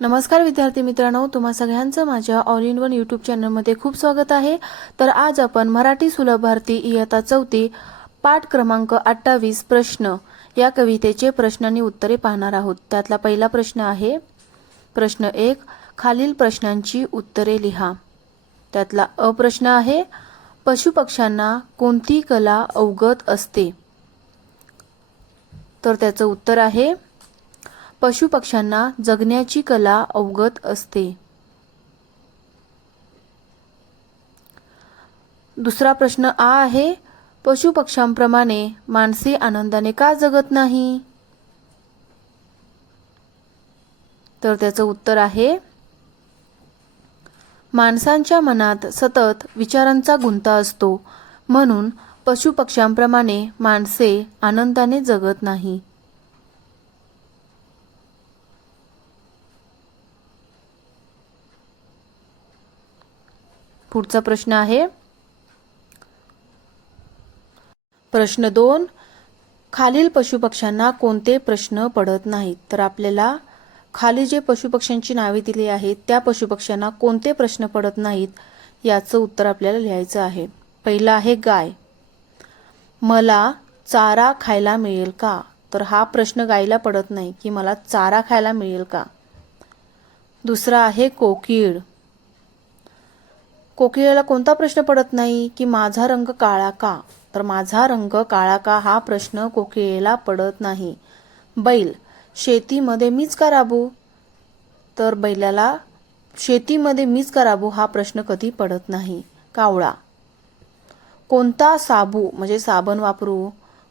नमस्कार विद्यार्थी मित्रांनो, तुम्हा सगळ्यांचं माझ्या ऑल इन वन यूट्यूब चॅनलमध्ये खूप स्वागत आहे। तर आज आपण मराठी सुलभ भारती इयत्ता 4 पाठ क्रमांक 28 प्रश्न या कवितेचे प्रश्न आणि उत्तरे पाहणार आहोत। त्यातला पहिला प्रश्न आहे प्रश्न 1, खालील प्रश्नांची उत्तरे लिहा। त्यातला अ प्रश्न आहे, पशुपक्ष्यांना कोणती कला अवगत असते? तर त्याचं उत्तर आहे, पशुपक्ष्यांना जगण्याची कला अवगत असते। दुसरा प्रश्न आ आहे, पशुपक्ष्यांप्रमाणे माणसे आनंदाने का जगत नाही? तर त्याचं उत्तर आहे, माणसांच्या मनात सतत विचारांचा गुंता असतो, म्हणून पशुपक्ष्यांप्रमाणे माणसे आनंदाने जगत नाही। पुढचा प्रश्न आहे प्रश्न 2, खालील पशुपक्ष्यांना कोणते प्रश्न पडत नाहीत? तर आपल्याला खाली जे पशुपक्ष्यांची नावे दिली आहेत त्या पशुपक्ष्यांना कोणते प्रश्न पडत नाहीत याचं उत्तर आपल्याला लिहायचं आहे। पहिला आहे गाय, मला चारा खायला मिळेल का? तर हा प्रश्न गायीला पडत नाही की मला चारा खायला मिळेल का। दुसरा आहे कोकिळ, कोकिळेला कोणता प्रश्न पडत नाही की माझा रंग काळा का? तर माझा रंग काळा का हा प्रश्न कोकिळेला पडत नाही। बैल, शेतीमध्ये मीच का राबू? तर बैलाला शेतीमध्ये मीच का राबू हा प्रश्न कधी पडत नाही। कावळा, कोणता साबू म्हणजे साबण वापरू?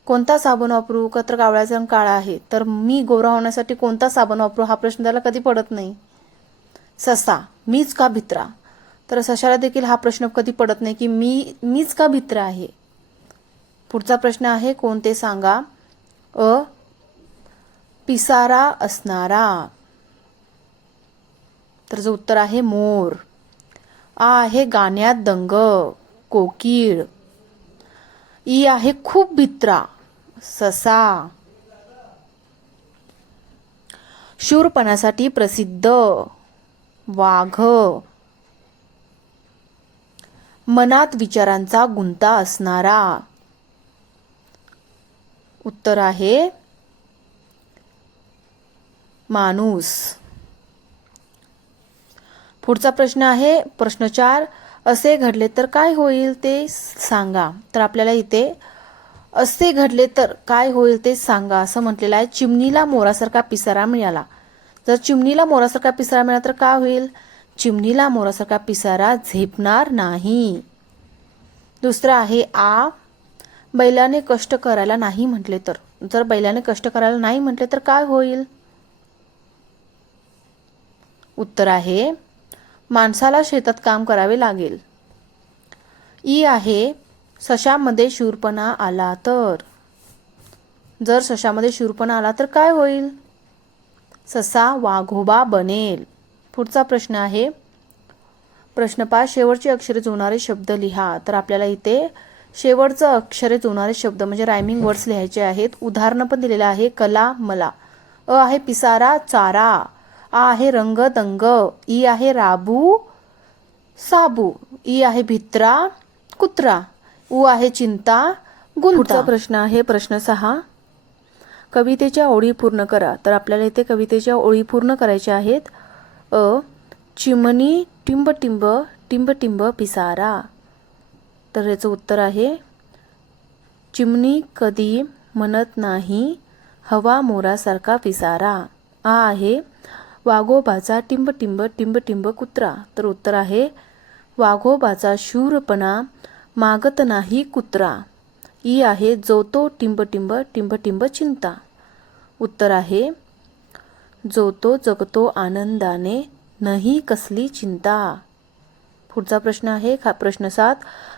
कोणता साबण वापरू का? तर कावळ्याचा रंग काळा आहे, तर मी गोरा होण्यासाठी कोणता साबण वापरू हा प्रश्न त्याला कधी पडत नाही। ससा, मीच का भित्रा? तर सशाला देखील हा प्रश्न कधी पडत नाही की मीच का भित्रा आहे। पुढचा प्रश्न आहे कोणते सांगा? अ, पिसारा असणारा, तर जो उत्तर आहे मोर। आ आहे गाण्यात दंग, कोकिळ। ई आहे खूप भित्रा, ससा। शूरपणासाठी प्रसिद्ध, वाघ। मनात विचारांचा गुंता असणारा, उत्तर आहे माणूस। पुढचा प्रश्न आहे प्रश्न 4, असे घडले तर काय होईल ते सांगा। तर आपल्याला इथे असे घडले तर काय होईल ते सांगा असं म्हटलेलं आहे। चिमणीला मोरासारखा पिसारा मिळाला, जर चिमणीला मोरासारखा पिसारा मिळाला तर काय होईल? चिमणीला मोरासारखा पिसारा झेपणार नाही। दुसरा आहे आ, बैलाने कष्ट करायला नाही म्हटले तर, जर बैलाने कष्ट करायला नाही म्हटले तर काय होईल? उत्तर आहे माणसाला शेतात काम करावे लागेल। ई आहे सशामध्ये शूरपणा आला तर, जर सशामध्ये शूरपणा आला तर काय होईल? ससा वाघोबा बनेल। पुढचा प्रश्न आहे प्रश्न 5, शेवटची अक्षरे जुळणारे शब्द लिहा। तर आपल्याला इथे शेवटचं अक्षरे जुळणारे शब्द म्हणजे रायमिंग वर्ड्स लिहायचे आहेत। उदाहरण पण दिलेलं आहे, कला मला। अ आहे पिसारा चारा, आ आहे रंग दंग, ई आहे राबू साबू, ई आहे भित्रा कुत्रा, उ आहे चिंता गुंता। पुढचा प्रश्न आहे प्रश्न 6, कवितेच्या ओळी पूर्ण करा। तर आपल्याला इथे कवितेच्या ओळी पूर्ण करायच्या आहेत। अ, चिमणी टिंब टिंब टिंब टिंब पिसारा, तर याचं उत्तर आहे चिमणी कधी म्हणत नाही हवा मोरासारखा पिसारा। आ आहे वाघोबाचा टिंब टिंब टिंब टिंब कुत्रा, तर उत्तर आहे वाघोबाचा शूरपणा मागत नाही कुत्रा। ई आहे जो तो टिंब टिंब टिंब टिंब चिंता, उत्तर आहे जो तो जगतो आनंदाने नाही कसली चिंता। पुढचा प्रश्न आहे प्रश्न 7,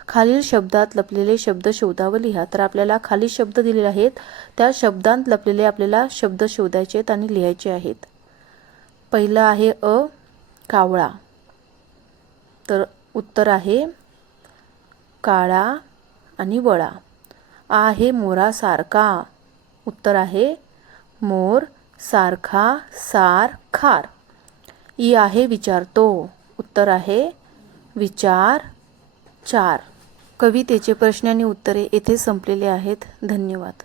खालील शब्दात लपलेले शब्द शोधा व लिहा। तर आपल्याला खाली शब्द दिलेले आहेत, त्या शब्दांत लपलेले आपल्याला शब्द शोधायचे आहेत आणि लिहायचे आहेत। पहिला आहे अ, कावळा, तर उत्तर आहे काळा आणि वळा। आ आहे मोरासारखा, उत्तर आहे मोर सारखा सार खार। ई आहे विचारतो. उत्तर आहे विचार 4. कवितेचे प्रश्न आणि उत्तरे येथे संपलेले आहेत. धन्यवाद.